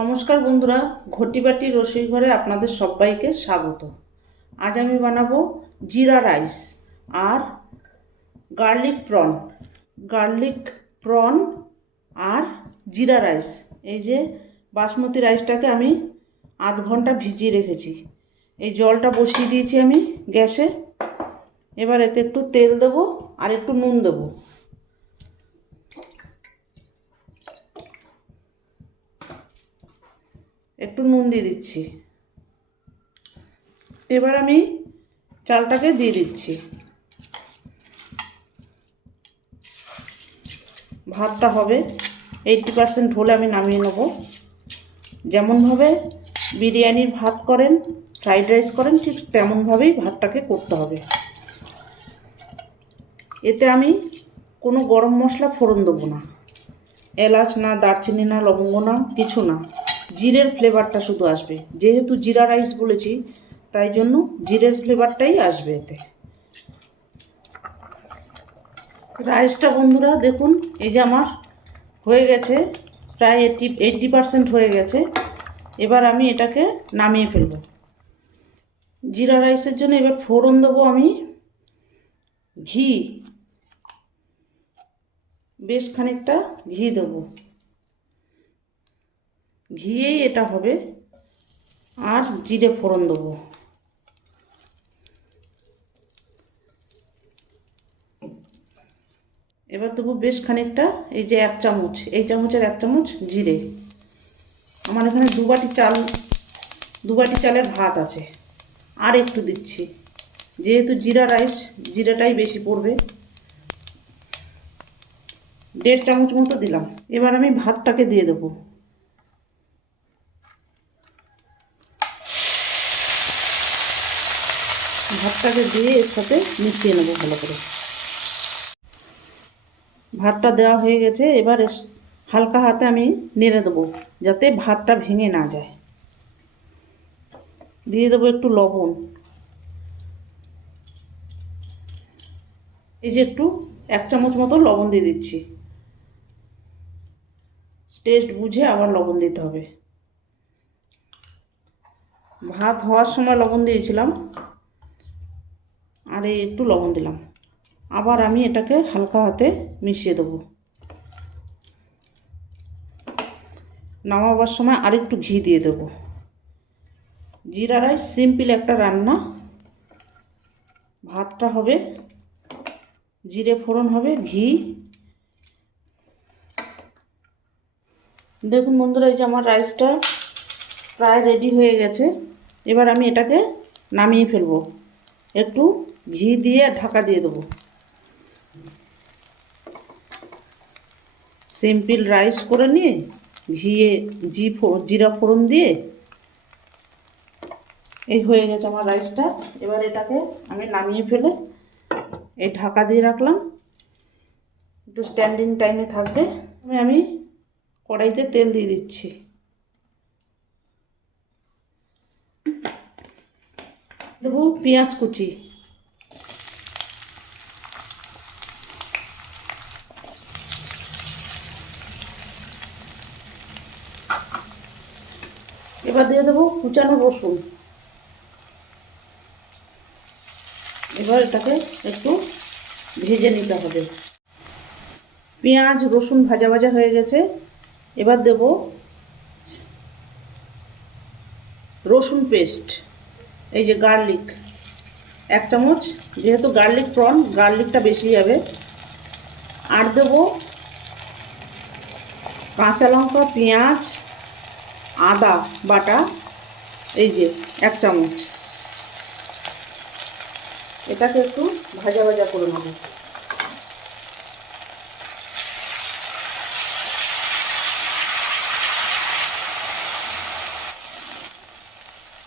নমস্কার বন্ধুরা, ঘটি বাটি রসুই ঘরে আপনাদের সবাইকে স্বাগত। আজ আমি বানাবো জিরা রাইস আর গার্লিক প্রন আর জিরা রাইস। এই যে বাসমতি রাইসটাকে আমি আধ ঘন্টা ভিজিয়ে রেখেছি। এই জলটা বসিয়ে দিয়েছি আমি গ্যাসে। এবার এতে একটু তেল দেবো আর একটু নুন দেবো। একটু নুন দিয়ে দিচ্ছি। এবার আমি চালটাকে দিয়ে দিচ্ছি। ভাতটা হবে 80% হলে আমি নামিয়ে নেব। যেমনভাবে বিরিয়ানির ভাত করেন, ফ্রাইড রাইস করেন, ঠিক তেমনভাবেই ভাতটাকে করতে হবে। এতে আমি কোনো গরম মশলা ফোড়ন দেবো না, এলাচ না, দারচিনি না, লবঙ্গ না, কিছু না। জিরের ফ্লেভারটা শুধু আসবে। যেহেতু জিরা রাইস বলেছি, তাই জন্য জিরের ফ্লেভারটাই আসবে এতে। রাইসটা বন্ধুরা দেখুন, এই যে আমার হয়ে গেছে, প্রায় 80% হয়ে গেছে। এবার আমি এটাকে নামিয়ে ফেলব। জিরা রাইসের জন্য এবার ফোড়ন দেবো আমি ঘি, বেশ খানিকটা ঘি দেবো। ঘিয়েই এটা হবে। আর জিরে ফোড়ন দেবো। এবার দেবো বেশ খানিকটা, এই যে 1 চামচ, এই চামচের 1 চামচ জিরে। আমার এখানে 2 বাটি চালের ভাত আছে। আর একটু দিচ্ছি, যেহেতু জিরা রাইস, জিরাটাই বেশি পড়বে। 1.5 চামচ মতো দিলাম। এবার আমি ভাতটাকে দিয়ে দেবো। ভাতটাকে দিয়ে এর সাথে মিশিয়ে নেবো ভালো করে। ভাতটা দেওয়া হয়ে গেছে। এবার হালকা হাতে আমি নেড়ে দেবো, যাতে ভাতটা ভেঙে না যায়। দিয়ে দেবো একটু লবণ। এই যে একটু 1 চামচ মতো লবণ দিয়ে দিচ্ছি। টেস্ট বুঝে আবার লবণ দিতে হবে। ভাত হওয়ার সময় লবণ দিয়েছিলাম, আর এই একটু লবণ দিলাম। আবার আমি এটাকে হালকা হাতে মিশিয়ে দেবো। নামাবার সময় আরেকটু ঘি দিয়ে দেবো। জিরা রাইস সিম্পল একটা রান্না। ভাতটা হবে, জিরে ফোড়ন হবে, ঘি। দেখুন বন্ধুরা, এই যে আমার রাইসটা প্রায় রেডি হয়ে গেছে। এবার আমি এটাকে নামিয়ে ফেলবো। একটু ঘি দিয়ে ঢাকা দিয়ে দেবো। সিম্পল রাইস করে নিয়ে জিরা ফোড়ন দিয়ে এই হয়ে গেছে আমার রাইসটা। এবার এটাকে আমি নামিয়ে ফেলে এই ঢাকা দিয়ে রাখলাম। একটু স্ট্যান্ডিং টাইমে থাকবে। আমি কড়াইতে তেল দিয়ে দিচ্ছি। দেবো পেঁয়াজ কুচি। এবার দিয়ে দেবো কুচানো রসুন। এবার এটাকে একটু ভেজে নিতে হবে। পেঁয়াজ রসুন ভাজা ভাজা হয়ে গেছে। এবার দেব রসুন পেস্ট, এই যে গার্লিক 1 চামচ, যেহেতু গার্লিক প্রন, গার্লিকটা বেশি যাবে। আর দেব কাঁচা লঙ্কা, পেঁয়াজ, আদা বাটা, এই যে 1 চামচ। এটাকে একটু ভাজা ভাজা করে নেব।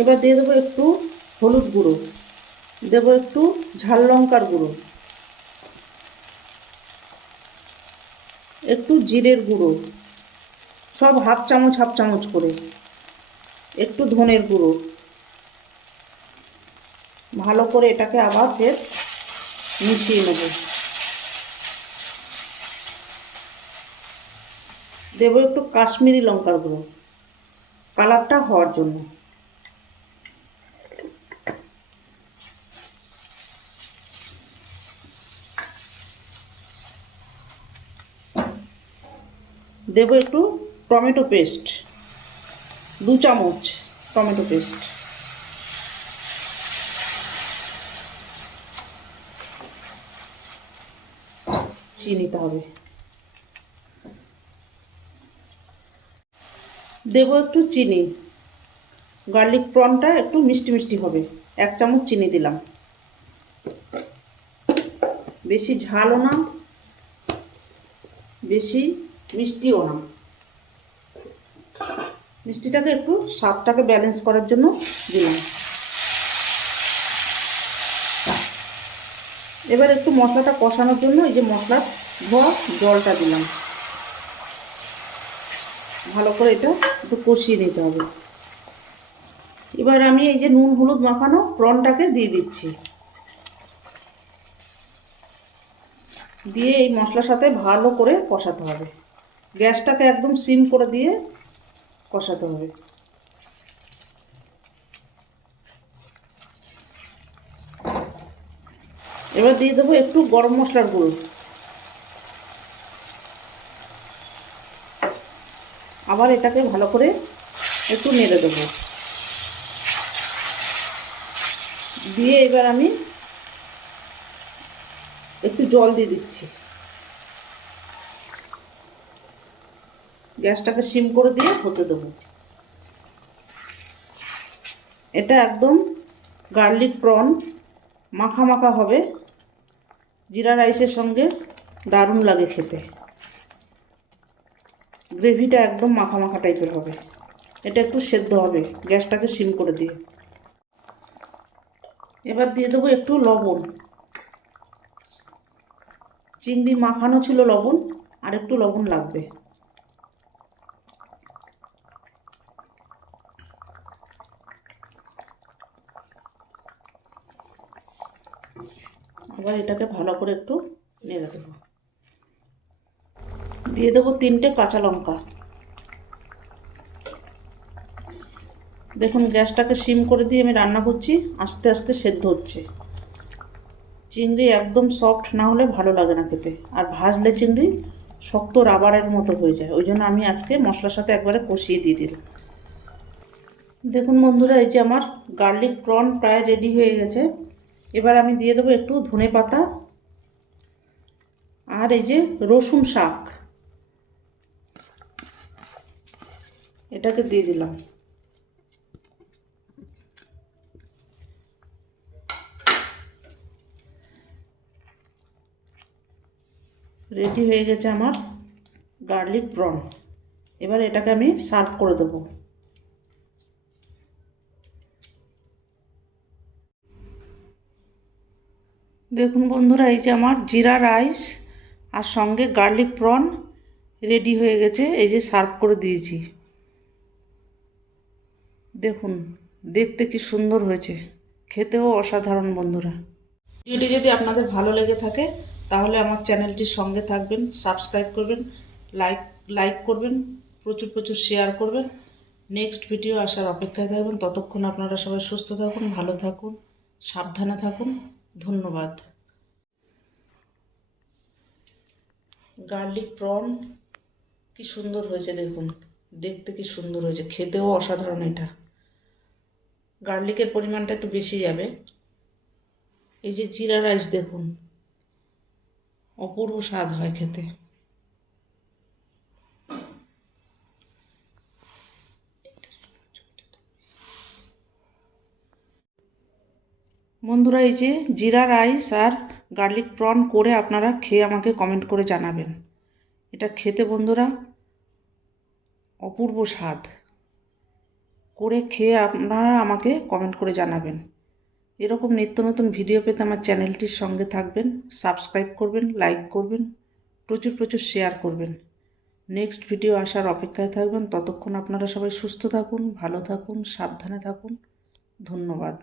এবার দিয়ে দেবো একটু হলুদ গুঁড়ো, দেবো একটু ঝাল লঙ্কার গুঁড়ো, একটু জিরের গুঁড়ো, সব হাফ চামচ করে, একটু ধনের গুঁড়ো। ভালো করে এটাকে আবার ফের মিশিয়ে নেব। দেবো একটু কাশ্মীরি লঙ্কার গুঁড়ো। কালারটা হওয়ার জন্য। দেব একটু টমেটো পেস্ট, 2 চামচ টমেটো পেস্ট। নিতে হবে। দেব একটু চিনি, গার্লিক প্রনটা একটু মিষ্টি মিষ্টি হবে। 1 চামচ চিনি দিলাম। বেশি ঝালও না, বেশি মিষ্টিও না, মিষ্টিটাকে একটু স্বাদটাকে ব্যালেন্স করার জন্য দিলাম। এবার একটু মশলাটা কষানোর জন্য এই যে মশলার ধোয়া জলটা দিলাম। ভালো করে এটা একটু কষিয়ে নিতে হবে। এবার আমি এই যে নুন হলুদ মাখানো প্রনটাকে দিয়ে দিচ্ছি। দিয়ে এই মশলার সাথে ভালো করে কষাতে হবে। গ্যাসটাকে একদম সিম করে দিয়ে কষাতে হবে। এবার দিয়ে দেবো একটু গরম মশলার গুঁড়ো। আবার এটাকে ভালো করে একটু নেড়ে দেবো। দিয়ে এবার আমি একটু জল দিয়ে দিচ্ছি। গ্যাসটাকে সিম করে দিয়ে হতে দেবো। এটা একদম গার্লিক প্রন মাখা মাখা হবে। জিরা রাইসের সঙ্গে দারুণ লাগে খেতে। গ্রেভিটা একদম মাখা মাখা টাইপের হবে। এটা একটু সেদ্ধ হবে গ্যাসটাকে সিম করে দিয়ে। এবার দিয়ে দেবো একটু লবণ। চিংড়ি মাখানো ছিল লবণ, আর একটু লবণ লাগবে। আবার এটাকে ভালো করে একটু নেড়ে দেবো। দিয়ে দেবো 3টে কাঁচা লঙ্কা। দেখুন গ্যাসটাকে সিম করে দিয়ে আমি রান্না করছি, আস্তে আস্তে সেদ্ধ হচ্ছে। চিংড়ি একদম সফট না হলে ভালো লাগে না খেতে, আর ভাজলে চিংড়ি শক্ত রাবারের মতো হয়ে যায়। ওই জন্য আমি আজকে মশলার সাথে একবারে কষিয়ে দিয়ে দিলাম। দেখুন বন্ধুরা, এই যে আমার গার্লিক প্রন প্রায় রেডি হয়ে গেছে। এবার আমি দিয়ে দেবো একটু ধনে পাতা আর এই যে রসুন শাক, এটাকে দিয়ে দিলাম। রেডি হয়ে গেছে আমার গার্লিক প্রন। এবার এটাকে আমি সার্ভ করে দেবো। দেখুন বন্ধুরা, এই যে আমার জিরা রাইস আর সঙ্গে গার্লিক প্রন রেডি হয়ে গেছে। এই যে সার্ভ করে দিয়েছি। দেখুন দেখতে কি সুন্দর হয়েছে, খেতেও অসাধারণ। বন্ধুরা, ভিডিওটি যদি আপনাদের ভালো লেগে থাকে তাহলে আমার চ্যানেলটির সঙ্গে থাকবেন, সাবস্ক্রাইব করবেন, লাইক করবেন, প্রচুর প্রচুর শেয়ার করবেন। নেক্সট ভিডিও আসার অপেক্ষায় থাকবেন। ততক্ষণ আপনারা সবাই সুস্থ থাকুন, ভালো থাকুন, সাবধানে থাকুন। ধন্যবাদ। গার্লিক প্রন কি সুন্দর হয়েছে দেখুন, দেখতে কি সুন্দর হয়েছে, খেতেও অসাধারণ। এটা গার্লিকের পরিমাণটা একটু বেশি যাবে। এই যে জিরা রাইস দেখুন, অপূর্ব স্বাদ হয় খেতে। বন্ধুরা, এই যে জিরা রাইস আর গার্লিক প্রন করে আপনারা খেয়ে আমাকে কমেন্ট করে জানাবেন। এটা খেতে বন্ধুরা অপূর্ব স্বাদ। করে খেয়ে আপনারা আমাকে কমেন্ট করে জানাবেন। এরকম নিত্য নতুন ভিডিও পেতে আমার চ্যানেলটির সঙ্গে থাকবেন, সাবস্ক্রাইব করবেন, লাইক করবেন, প্রচুর প্রচুর শেয়ার করবেন। নেক্সট ভিডিও আসার অপেক্ষায় থাকবেন। ততক্ষণ আপনারা সবাই সুস্থ থাকুন, ভালো থাকুন, সাবধানে থাকুন। ধন্যবাদ।